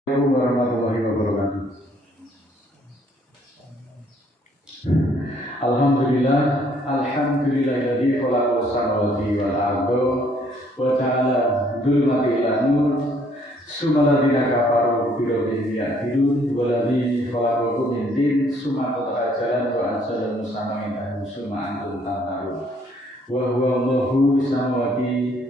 Assalamualaikum warahmatullahi wabarakatuh. Alhamdulillahilladzi khalaqas samawati wal arda wa ja'ala dzulumati ila nur summa alladziina kafaru bi rabbihim ya'dilun waladzi khalaqakum min tin summa qata'a jalan wa anzala musama'a summa antum tantarun wa huwa Allahu samawati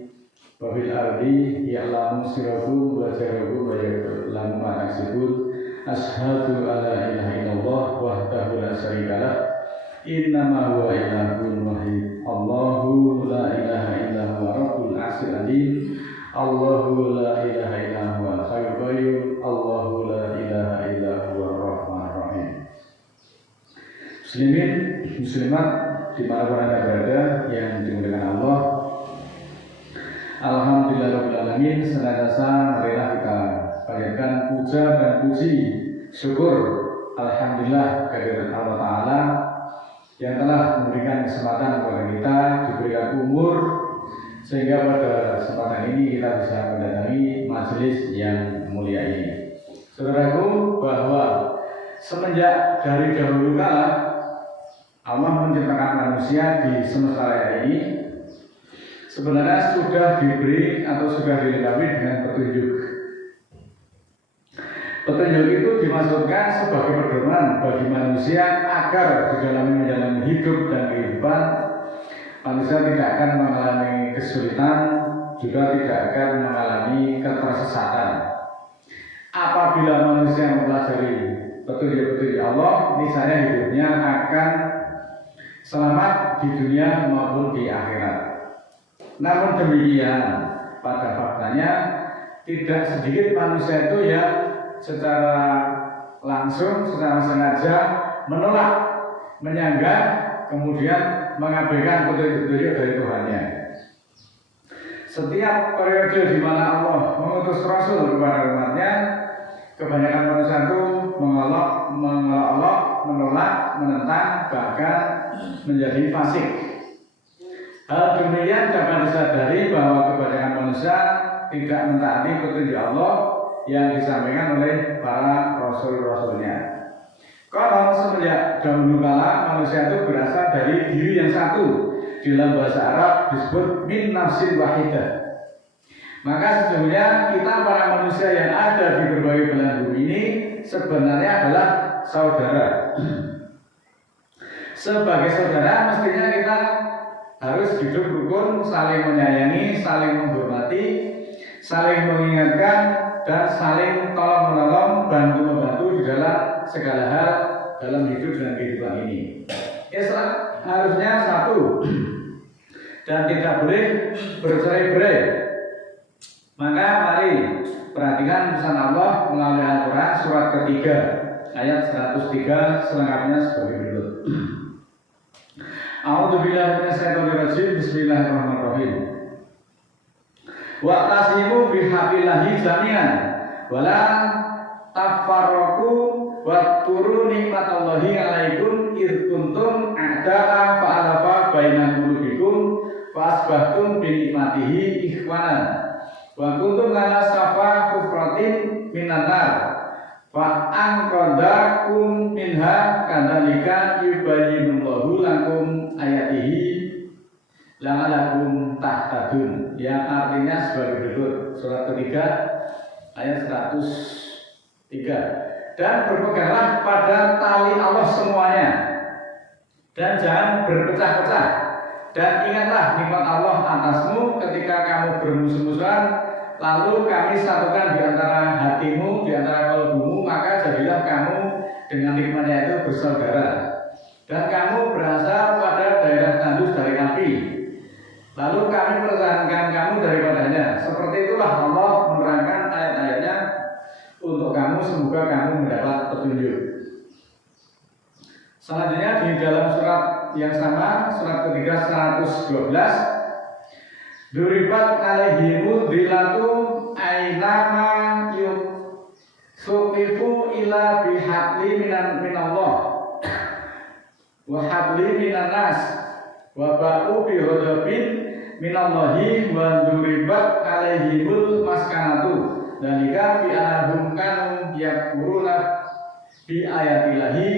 wa fil ardi ya'lamu sirrakum wa jahrakum wa ya'lamu ma taksibun. Asyhadu an la ilaha illallah wahdahu la syarika lah innama huwa ilahun wahid. Allahu la ilaha illa huwa rabbul arsyil azim. Allahu la ilaha illa huwa al-hayyul qayyum. Allahu la ilaha illa huwa ar-rahmanur rahim. Muslimin muslimat dimanapun Anda berada yang dimuliakan Allah, alhamdulillahirrahmanirrahim. Senantiasa marilah kita panjatkan puja dan puji syukur alhamdulillah kehadirat Allah Ta'ala yang telah memberikan kesempatan kepada kita, diberikan umur sehingga pada kesempatan ini kita bisa mendatangi majelis yang mulia ini. Saudaraku, bahwa semenjak dari dahulu kala Allah menciptakan manusia di semesta raya ini, sebenarnya sudah diberi atau sudah dilengkapi dengan petunjuk. Petunjuk itu dimaksudkan sebagai pedoman bagi manusia agar di dalam menjalani hidup dan kehidupan manusia tidak akan mengalami kesulitan, juga tidak akan mengalami ketersesatan. Apabila manusia mempelajari petunjuk-petunjuk Allah, niscaya hidupnya akan selamat di dunia maupun di akhirat. Namun demikian, pada faktanya tidak sedikit manusia itu yang secara langsung, secara sengaja menolak, menyanggah, kemudian mengabaikan petunjuk-petunjuk dari Tuhannya. Setiap periode di mana Allah mengutus Rasul kepada umatnya, kebanyakan manusia itu menolak, menentang, bahkan menjadi fasik. Hal demikian dapat disadari bahwa kebanyakan manusia tidak mentaati petunjuk Allah yang disampaikan oleh para rasul-rasulnya. Kalau semenjak dahulu kala manusia itu berasal dari diri yang satu, dalam bahasa Arab disebut min nafsin wahidah. Maka sesungguhnya kita para manusia yang ada di berbagai belahan bumi ini sebenarnya adalah saudara. Sebagai saudara mestinya kita harus hidup rukun, saling menyayangi, saling menghormati, saling mengingatkan, dan saling tolong-menolong, bantu-membantu di dalam segala hal dalam hidup dan kehidupan ini. Islam harusnya satu dan tidak boleh bercerai-berai. Maka mari perhatikan pesan Allah melalui Al-Quran surat ketiga ayat 103 selengkapnya sebagai berikut. A'udzubillahi minasyaitonirrajim. Bismillahirrahmanirrahim. Wa'tasimu bihablillahi jami'an wala tafarraqu watturu nikmatallahi 'alaikum id kuntum a'da'a fa'alafa baina qulubikum fa'asbahtum bi nikmatihi ikhwanan wa kuntum ala safa kufratin minan nar fa anqadhakum minha kadzalika yubayyinullahu lakum ayatihi la'alakum tahtadun, yang artinya sebagai berikut. Surat ketiga ayat 103. Dan berpeganglah pada tali Allah semuanya dan jangan berpecah-pecah, dan ingatlah nikmat Allah atasmu ketika kamu bermusuh-musuhan, lalu kami satukan di antara hatimu, di antara kalbumu, maka jadilah kamu dengan nikmatnya itu bersaudara, dan kamu berasal pada daerah tandus dari api, lalu kami pertahankan kamu daripadanya. Seperti itulah Allah menerangkan ayat-ayatnya untuk kamu, semoga kamu mendapat petunjuk. Selanjutnya di dalam surat yang sama, surat ketiga 112, Duribat alaihimu dhillatu ainama yusuqifu ila bihabli minallah wa habli minan nas wa ba'u bi ghadabin minallahi wa duribat alaihimul maskanatu dalika bi anahum kanu yakfuruna bi ayatillahi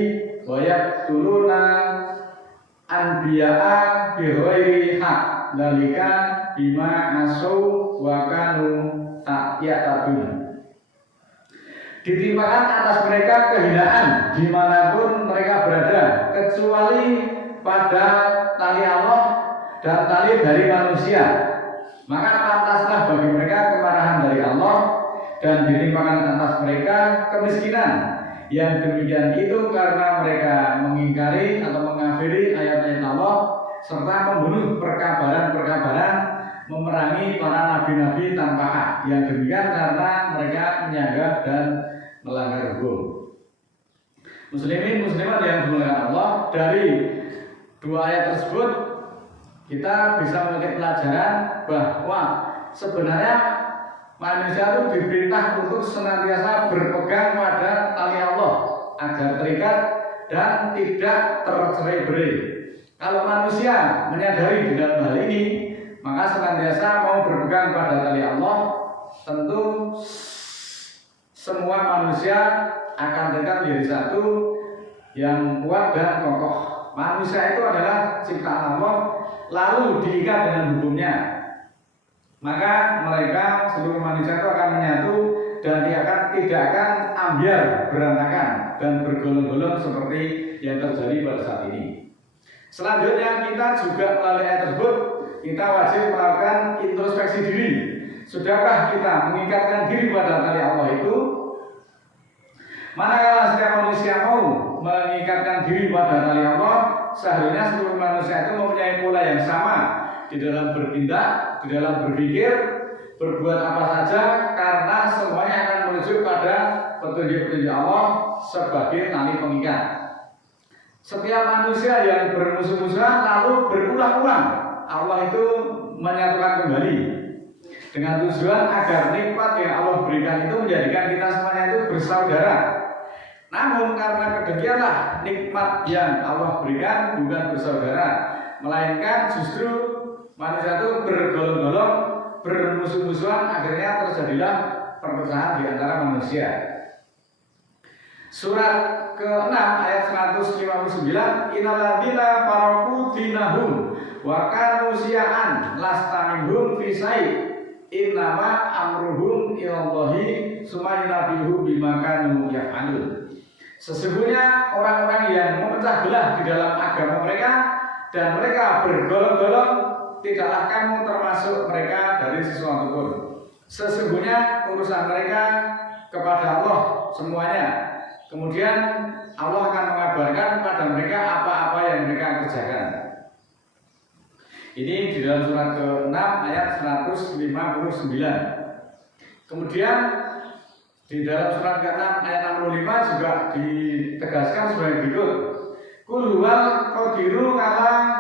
wa yaqtuluna anbiya'a bi ghairi haq dalika bima asau wa kanu ta'yatun. Ditimpakan atas mereka kehinaan dimanapun mereka berada, kecuali pada tali Allah dan tali dari manusia. Maka pantaslah bagi mereka kemarahan dari Allah dan ditimpakan atas mereka kemiskinan. Yang demikian itu karena mereka mengingkari atau mengkafiri ayat-ayat Allah serta membunuh perkabaran-perkabaran, memerangi para nabi-nabi tanpa hak. Yang demikian karena mereka menyanggah dan melanggar hukum. Muslimin muslimat yang dimuliakan Allah, dari dua ayat tersebut kita bisa memetik pelajaran bahwa sebenarnya manusia itu diperintah untuk senantiasa berpegang pada tali Allah agar terikat dan tidak tercerai-berai. Kalau manusia menyadari di dalam hal ini, maka senantiasa mau berpegang pada tali Allah, tentu semua manusia akan terikat menjadi satu yang kuat dan kokoh. Manusia itu adalah ciptaan Allah, lalu diikat dengan hukumnya. Maka mereka seluruh manusia itu akan menyatu dan tidak akan ambiar, berantakan dan bergolong-golong seperti yang terjadi pada saat ini. Selanjutnya kita juga melalui ayat tersebut kita wajib melakukan introspeksi diri. Sudahkah kita mengikatkan diri pada tali Allah itu? Manakala setiap manusia mau mengikatkan diri pada tali Allah, seharusnya seluruh manusia itu mempunyai pola yang sama di dalam bertindak, di dalam berpikir, berbuat apa saja, karena semuanya akan menuju pada petunjuk-petunjuk Allah sebagai tali pengikat. Setiap manusia yang bermusuh-musuhan lalu berulang-ulang, Allah itu menyatukan kembali dengan tujuan agar nikmat yang Allah berikan itu menjadikan kita semuanya itu bersaudara. Namun karena kedengkianlah nikmat yang Allah berikan bukan bersaudara, melainkan justru manusia itu bergolong-golong, bermusuh-musuhan, akhirnya terjadilah perpecahan di antara manusia. Surat ke-6 ayat 159, innalladzina faraqu dinahum wa kanu syi'an lasta minhum fi syai' innama amruhum ilallahi tsumma yunabbi'uhum bima kanu yaf'alun. Sesungguhnya orang-orang yang memecah belah di dalam agama mereka dan mereka bergolong-golong, tidaklah kamu termasuk mereka dari sesuatu pun. Sesungguhnya urusan mereka kepada Allah semuanya. Kemudian Allah akan mengabarkan kepada mereka apa-apa yang mereka kerjakan. Ini di dalam surat ke-6 ayat 159. Kemudian di dalam surat ke-6 ayat 65 juga ditegaskan sebagai berikut. Qul huwal qadiru kala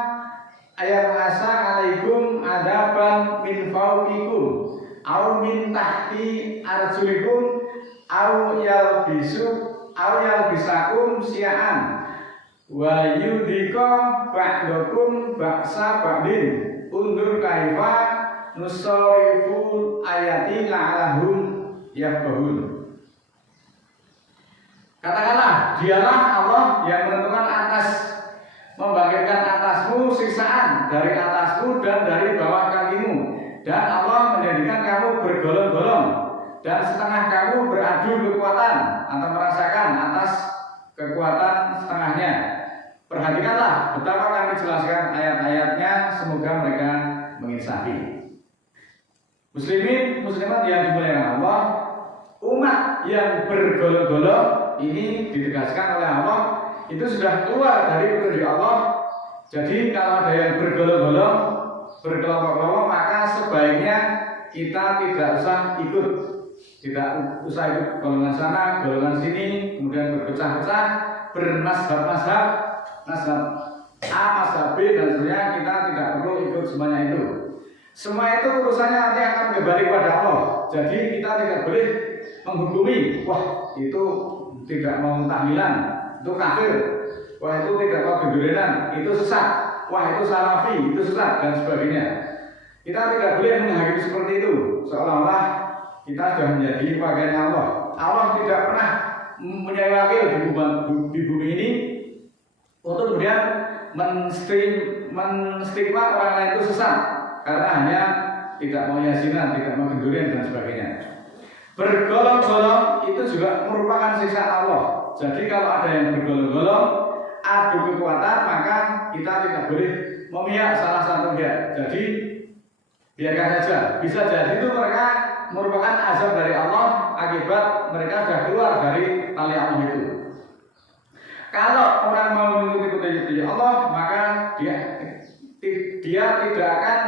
ayat asa alaikum adaban min fawqikum au min tahti arjulikum au yalbisakum syi'an wa yudhika ba'dakum ba'sa ba'din undur kaifa nusawiful ayati la'alahum yafqahun. Katakanlah, dialah Allah yang menentukan membangkitkan atasmu siksaan dari atasmu dan dari bawah kakimu, dan Allah menjadikan kamu bergolong-golong dan setengah kamu beradu kekuatan atau merasakan atas kekuatan setengahnya. Perhatikanlah betapa kami jelaskan ayat-ayatnya, semoga mereka menginsafi. Muslimin muslimat yang dimuliakan Allah, umat yang bergolong-golong ini ditegaskan oleh Allah itu sudah keluar dari petunjuk Allah. Jadi kalau ada yang bergolong-golong, berkelompok-kelompok, maka sebaiknya kita tidak usah ikut golongan sana, golongan sini, kemudian berpecah-pecah, bernazhab-nazhab, nazhab A, mazhab B, dan sebenarnya kita tidak perlu ikut semuanya itu. Semua itu urusannya nanti akan kembali kepada Allah. Jadi kita tidak boleh menghukumi, wah itu tidak mau tahlilan, itu kafir, wah itu tidak mau gegerenan, itu sesat, wah itu salafi, itu sesat, dan sebagainya. Kita tidak boleh menghakimi seperti itu, seolah-olah kita sudah menjadi bagian Allah. Allah tidak pernah menstigma orang lain itu sesat karena hanya tidak mau yasinan, tidak mau gendurian dan sebagainya. Bergolong-golong itu juga merupakan siksa Allah. Jadi kalau ada yang bergolong-golong, adu kekuatan, maka kita tidak boleh memihak salah satu pihak. Jadi biarkan saja. Bisa jadi itu mereka merupakan azab dari Allah akibat mereka sudah keluar dari tali Allah itu. Kalau orang mau mengikuti petunjuk Allah, maka dia tidak akan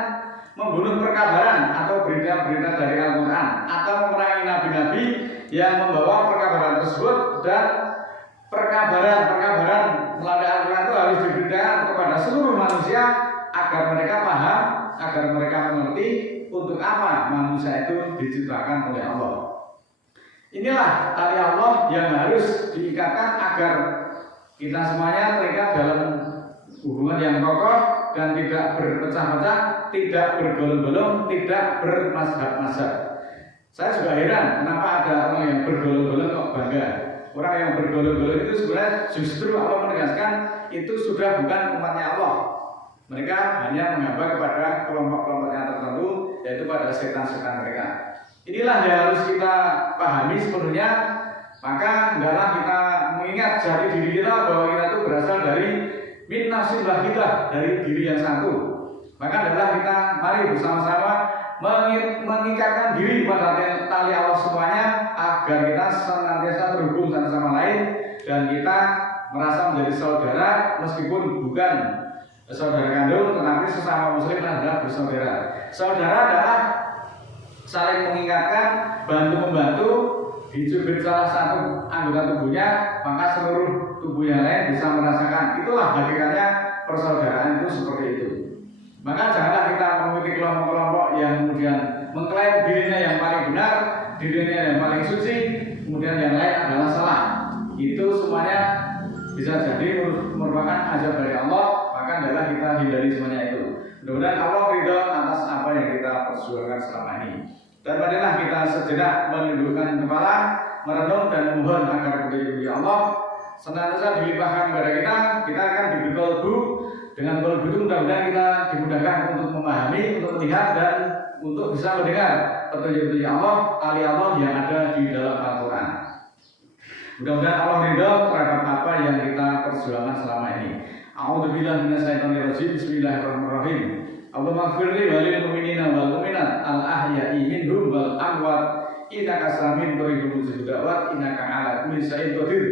membunuh perkabaran atau berita-berita dari Al-Quran atau memerangi nabi-nabi yang membawa perkabaran tersebut, dan perkabaran melalui Al-Quran itu harus diberitakan kepada seluruh manusia agar mereka paham, agar mereka mengerti untuk apa manusia itu diciptakan oleh Allah. Inilah tali Allah yang harus diikatkan agar kita semuanya terikat dalam hubungan yang kokoh dan tidak berpecah-pecah, tidak bergolong-golong, tidak bermazhab-mazhab. Saya juga heran kenapa ada orang yang bergolong-golong kok bangga. Orang yang bergolong-golong itu sebenarnya justru Allah menegaskan itu sudah bukan umatnya Allah. Mereka hanya mengabak kepada kelompok-kelompok yang tertentu, yaitu pada setan-setan mereka. Inilah yang harus kita pahami sepenuhnya. Maka hendaklah kita mengingat jati diri kita bahwa kita itu berasal dari min nafsin wahidah, dari diri yang satu. Maka adalah kita mari bersama-sama mengikatkan diri pada tali Allah semuanya agar kita senantiasa terhubung satu sama lain dan kita merasa menjadi saudara meskipun bukan saudara kandung, tetapi sesama muslim adalah bersaudara. Saudara adalah saling mengingatkan, bantu-membantu. Dicubit salah satu anggota tubuhnya, maka seluruh tubuh yang lain bisa merasakan. Itulah hakikatnya persaudaraan itu seperti itu. Maka janganlah kita mengikuti kelompok-kelompok yang kemudian mengklaim dirinya yang paling benar, dirinya yang paling suci, kemudian yang lain adalah salah. Itu semuanya bisa jadi merupakan azab dari Allah. Maka adalah kita hindari semuanya itu. Mudah-mudahan Allah ridha atas apa yang kita perjuangkan selama ini. Dan marilah kita sejenak menundukkan kepala, merenung dan memohon agar petunjuk Allah senantiasa dilimpahkan kepada kita. Kita akan diberi qalbu, dengan qalbu itu mudah-mudahan kita dimudahkan untuk memahami, untuk melihat dan untuk bisa mendengar petunjuk Allah, tali Allah yang ada di dalam Al-Quran. Mudah-mudahan Allah ridha terhadap apa yang kita perjuangkan selama ini. A'udzubillahi minasyaitonirrajim. Bismillahirrahmanirrahim. Allahumma ighfirli walil mu'minina wal mu'minat al-ahya'i minhum wal amwat innaka sami'un qaribun mujibud da'wat innaka 'ala kulli syai'in qadir.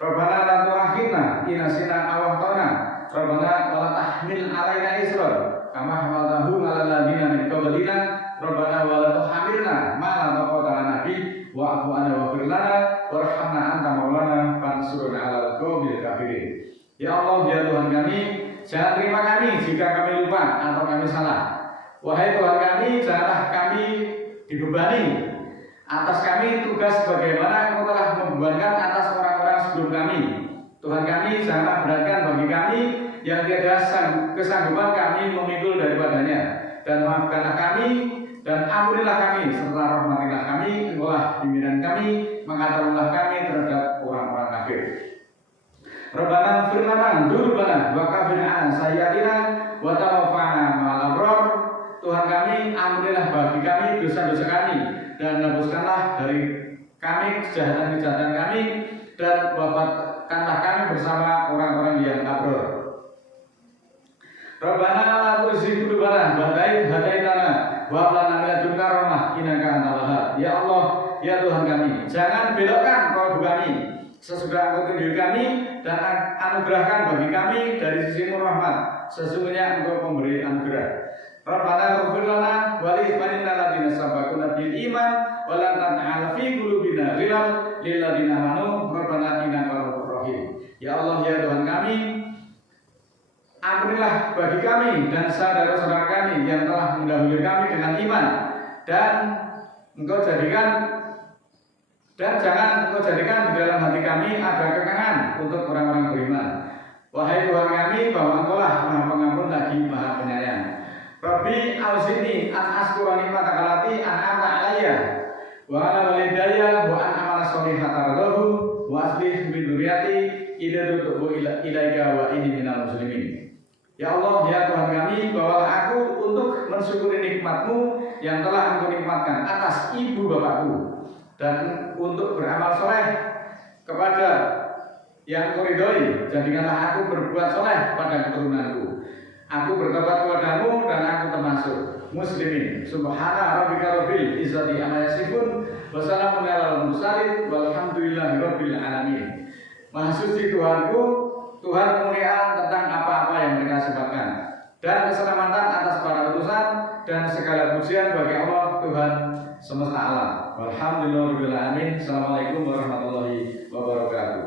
Rabbana la tu'akhidna in nasina aw akhtana. Rabbana wa la tahmil 'alaina isran kama hamaltahu 'alal ladzina min qablina. Rabbana wa la tuhammilna ma la taqata lana bihi wa'fu 'anna waghfir lana warhamna anta maulana fansurna 'alal qaumil kafirin. Ya Allah, ya Tuhan kami, jangan terima kami jika kami lupa atau kami salah. Wahai Tuhan kami, janganlah kami dibebani atas kami tugas sebagaimana Engkau telah membebankan atas orang-orang sebelum kami. Tuhan kami, janganlah beratkan bagi kami yang tiada kesanggupan kami memikul daripadanya. Dan maafkanlah kami dan ampunilah kami serta rahmatilah kami. Engkaulah pimpinan kami, mengatakanlah kami terhadap orang-orang kafir. Rabbana ighfir lana dzunubana wa kaffir 'anna sayyi'atina wa tawaffana ma'al abrar. Tuhan kami, ampunilah bagi kami dosa-dosa kami dan hapuskanlah dari kami kejahatan-kejahatan kami dan wafatkanlah kami bersama orang-orang yang abrar. Rabbana la tuzigh qulubana ba'da idh hadaitana wa hab lana min ladunka rahmah innaka antal wahhab. Ya Allah, ya Tuhan kami, jangan belokkan qalbu kami sesudah Engkau tunjuk kami dan anugerahkan bagi kami dari sisimu rahmat. Sesungguhnya Engkau pemberi anugerah. Rabbana ighfir lana wa li ikhwanina alladziina sabaquna bil iman wa la taj'al fi qulubina ghillan lil ladziina amanu rabbana innaka ra'ufur rahim. Ya Allah, ya Tuhan kami, ampunilah bagi kami dan saudara-saudara kami yang telah mendahului kami dengan iman, dan Engkau jadikan dan jangan Engkau jadikan di dalam hati kami ada kekangan untuk orang-orang beriman. Wahai Tuhan kami, bahwa Engkau-lah Maha Pengampun lagi Maha Penyayang. Rabbi auzi'ni an askura nikmataka allati an'amta 'alayya wa 'ala walidayya wa an a'mala sholihan tardahu wa aslih bi dzurriyyati idza tubu ilaika wa inni minal muslimin. Ya Allah, ya Tuhan kami, bawalah aku untuk mensyukuri nikmat-Mu yang telah Engkau nikmatkan atas ibu bapakku, dan untuk beramal soleh kepada yang Engkau ridhoi. Jadikanlah aku berbuat soleh pada keturunanku. Aku bertobat kepadamu dan aku termasuk muslimin. Subhana rabbika rabbil izzati amma yasifun wa salamun alal mursalin walhamdulillahi rabbil alamin. Maha suci Tuhanku, Tuhan kemuliaan tentang apa-apa yang mereka sifatkan, dan keselamatan atas para utusan, dan segala pujian bagi Allah Tuhan semesta alam. Walhamdulillahirabbil alamin. Assalamualaikum warahmatullahi wabarakatuh.